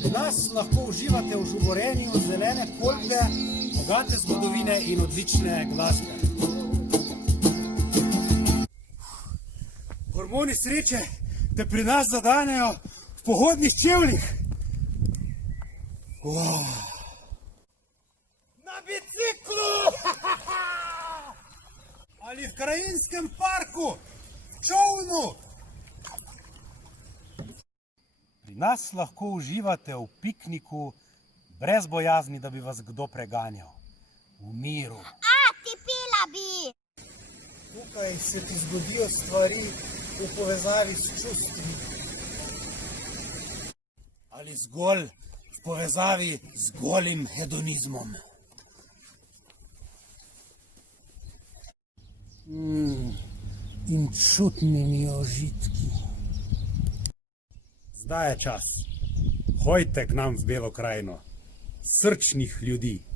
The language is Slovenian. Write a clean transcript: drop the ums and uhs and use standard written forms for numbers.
Pri nas lahko uživate v žuborenju zelene polke, bogate zgodovine in odlične glasbe. Hormoni sreče te pri nas zadanejo v pohodnih čevljih. Wow. Na biciklu! Ali v krajinskem parku, v čolnu. Pri nas lahko uživate v pikniku, brez bojazni, da bi vas kdo preganjal. V miru. Ti pila bi! Tukaj se ti zgodijo stvari v povezavi s čustvi. Ali zgolj v povezavi z golim hedonizmom. In čutnimi užitki. Zdaj je čas. Hojte k nam v Belo krajino. Srčnih ljudi.